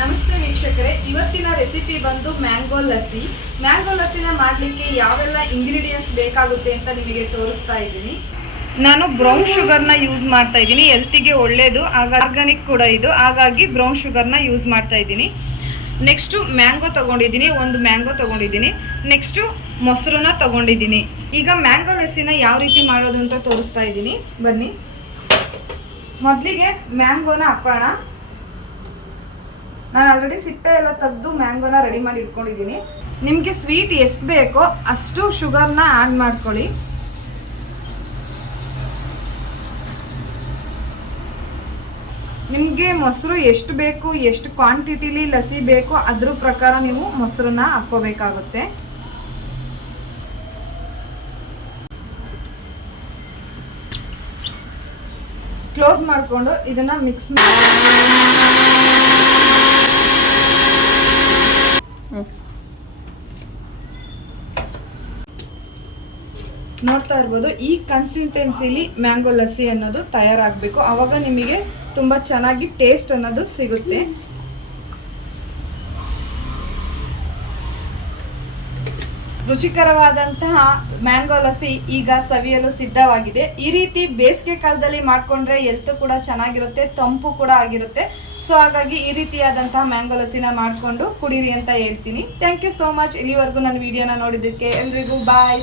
ನಮಸ್ತೆ ವೀಕ್ಷಕರೇ, ಇವತ್ತಿನ ರೆಸಿಪಿ ಬಂದು ಮ್ಯಾಂಗೋ ಲಸ್ಸಿ. ಮ್ಯಾಂಗೋ ಲಸ್ಸಿನ ಮಾಡಲಿಕ್ಕೆ ಯಾವೆಲ್ಲ ಇಂಗ್ರೀಡಿಯೆಂಟ್ಸ್ ಬೇಕಾಗುತ್ತೆ ಅಂತ ನಿಮಗೆ ತೋರಿಸ್ತಾ ಇದ್ದೀನಿ. ನಾನು ಬ್ರೌನ್ ಶುಗರ್ನ ಯೂಸ್ ಮಾಡ್ತಾ ಇದ್ದೀನಿ. ಹೆಲ್ತಿಗೆ ಒಳ್ಳೆಯದು, ಆರ್ಗಾನಿಕ್ ಕೂಡ ಇದು, ಹಾಗಾಗಿ ಬ್ರೌನ್ ಶುಗರ್ನ ಯೂಸ್ ಮಾಡ್ತಾ ಇದ್ದೀನಿ. ನೆಕ್ಸ್ಟು ಮ್ಯಾಂಗೋ ತೊಗೊಂಡಿದ್ದೀನಿ, ಒಂದು ಮ್ಯಾಂಗೋ ತೊಗೊಂಡಿದ್ದೀನಿ. ನೆಕ್ಸ್ಟು ಮೊಸರನ್ನ ತೊಗೊಂಡಿದ್ದೀನಿ. ಈಗ ಮ್ಯಾಂಗೋ ಲಸ್ಸಿನ ಯಾವ ರೀತಿ ಮಾಡೋದು ಅಂತ ತೋರಿಸ್ತಾ ಇದ್ದೀನಿ, ಬನ್ನಿ. ಮೊದಲಿಗೆ ಮ್ಯಾಂಗೋನ ಹಾಕೋಣ. ನಾನು ಆಲ್ರೆಡಿ ಸಿಪ್ಪೆ ಎಲ್ಲ ತೆಗೆದು ಮ್ಯಾಂಗೋನ ರೆಡಿ ಮಾಡಿ ಇಟ್ಕೊಂಡಿದ್ದೀನಿ. ನಿಮಗೆ ಸ್ವೀಟ್ ಎಷ್ಟು ಬೇಕೋ ಅಷ್ಟು ಶುಗರ್ನ ಆ್ಯಡ್ ಮಾಡ್ಕೊಳ್ಳಿ. ನಿಮಗೆ ಮೊಸರು ಎಷ್ಟು ಬೇಕು, ಎಷ್ಟು ಕ್ವಾಂಟಿಟಿಲಿ ಲಸ್ಸಿ ಬೇಕೋ ಅದ್ರ ಪ್ರಕಾರ ನೀವು ಮೊಸರನ್ನ ಹಾಕ್ಕೋಬೇಕಾಗುತ್ತೆ. ಕ್ಲೋಸ್ ಮಾಡಿಕೊಂಡು ಇದನ್ನ ಮಿಕ್ಸ್ ನೋಡ್ತಾ ಇರ್ಬೋದು. ಈ ಕನ್ಸಿಸ್ಟೆನ್ಸಿಲಿ ಮ್ಯಾಂಗೋ ಲಸ್ಸಿ ಅನ್ನೋದು ತಯಾರಾಗಬೇಕು. ಆವಾಗ ನಿಮಗೆ ತುಂಬ ಚೆನ್ನಾಗಿ ಟೇಸ್ಟ್ ಅನ್ನೋದು ಸಿಗುತ್ತೆ. ರುಚಿಕರವಾದಂತಹ ಮ್ಯಾಂಗೋ ಲಸ್ಸಿ ಈಗ ಸವಿಯಲು ಸಿದ್ಧವಾಗಿದೆ. ಈ ರೀತಿ ಬೇಸಿಗೆ ಕಾಲದಲ್ಲಿ ಮಾಡಿಕೊಂಡ್ರೆ ಹೆಲ್ತ್ ಕೂಡ ಚೆನ್ನಾಗಿರುತ್ತೆ, ತಂಪು ಕೂಡ ಆಗಿರುತ್ತೆ. ಸೊ ಹಾಗಾಗಿ ಈ ರೀತಿಯಾದಂತಹ ಮ್ಯಾಂಗೋ ಲಸ್ಸಿನ ಮಾಡಿಕೊಂಡು ಕುಡೀರಿ ಅಂತ ಹೇಳ್ತೀನಿ. Thank you so much. ಇಲ್ಲಿವರೆಗೂ ನನ್ನ ವಿಡಿಯೋನ ನೋಡಿದ್ದಕ್ಕೆ ಎಲ್ರಿಗೂ ಬಾಯ್.